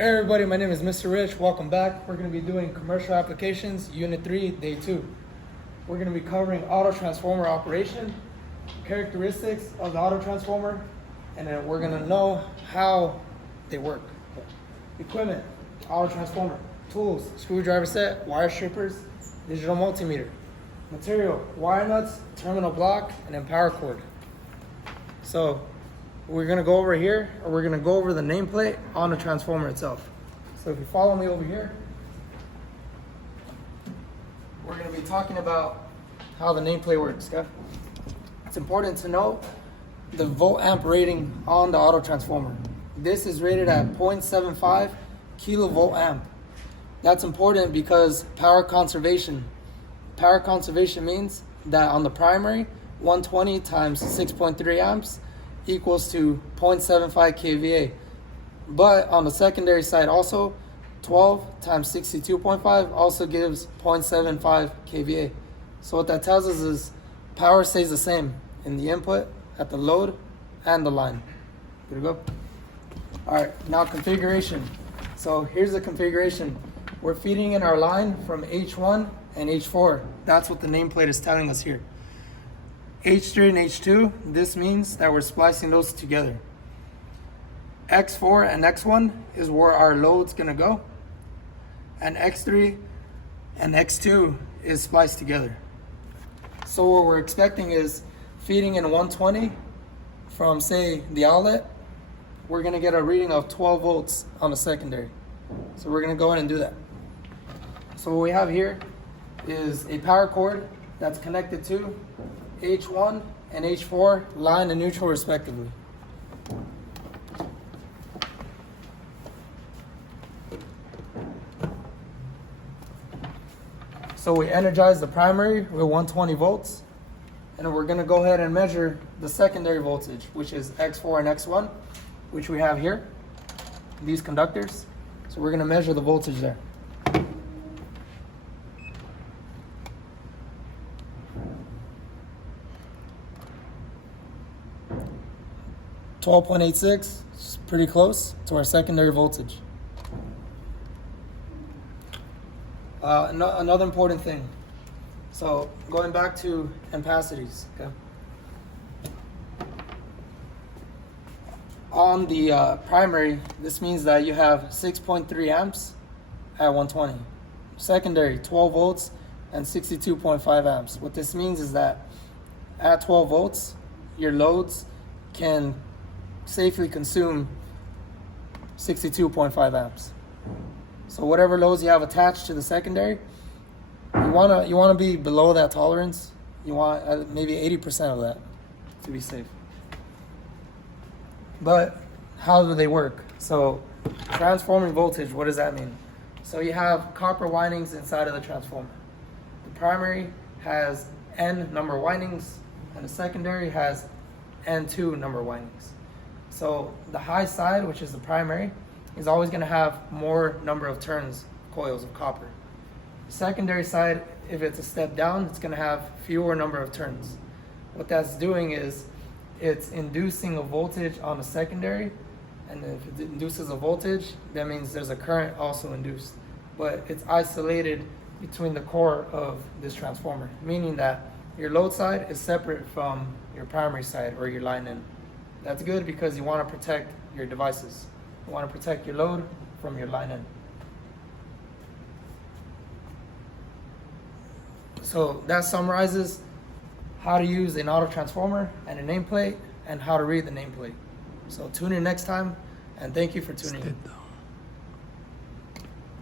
Hey everybody, my name is Mr. Rich. Welcome back. We're going to be doing commercial applications, Unit 3, Day 2. We're going to be covering auto transformer operation, characteristics of the auto transformer, and then we're going to know how they work. Equipment, auto transformer, tools, screwdriver set, wire strippers, digital multimeter. Material, wire nuts, terminal block, and then power cord. So we're going to go over here, or we're going to go over the nameplate on the transformer itself. So if you follow me over here, we're going to be talking about how the nameplate works. Okay? It's important to note the volt amp rating on the auto transformer. This is rated at 0.75 kilovolt amp. That's important because power conservation. Power conservation means that on the primary, 120 times 6.3 amps equals to 0.75 kVA. But on the secondary side also, 12 times 62.5 also gives 0.75 kVA. So what that tells us is power stays the same in the input, at the load, and the line. Good to go? All right, now configuration. So here's the configuration. We're feeding in our line from H1 and H4. That's what the nameplate is telling us here. H3 and H2, this means that we're splicing those together. X4 and X1 is where our load's gonna go. And X3 and X2 is spliced together. So what we're expecting is feeding in 120 from, say, the outlet, we're gonna get a reading of 12 volts on the secondary. So we're gonna go in and do that. So what we have here is a power cord that's connected to H1 and H4, line and neutral respectively. So we energize the primary with 120 volts, and we're gonna go ahead and measure the secondary voltage, which is X4 and X1, which we have here, these conductors. So we're gonna measure the voltage there. 12.86, it's pretty close to our secondary voltage. Another important thing. So going back to ampacities, okay? On the primary, this means that you have 6.3 amps at 120. Secondary, 12 volts and 62.5 amps. What this means is that at 12 volts, your loads can safely consume 62.5 amps. So whatever loads you have attached to the secondary, you wanna be below that tolerance. You want maybe 80% of that to be safe. But how do they work? So transforming voltage, what does that mean? So you have copper windings inside of the transformer. The primary has N number of windings, and the secondary has N2 number of windings. So the high side, which is the primary, is always going to have more number of turns, coils of copper. The secondary side, if it's a step down, it's going to have fewer number of turns. What that's doing is it's inducing a voltage on the secondary, and if it induces a voltage, that means there's a current also induced. But it's isolated between the core of this transformer, meaning that your load side is separate from your primary side or your line in. That's good because you want to protect your devices. You want to protect your load from your line in. So that summarizes how to use an auto transformer and a nameplate and how to read the nameplate. So tune in next time, and thank you for tuning in.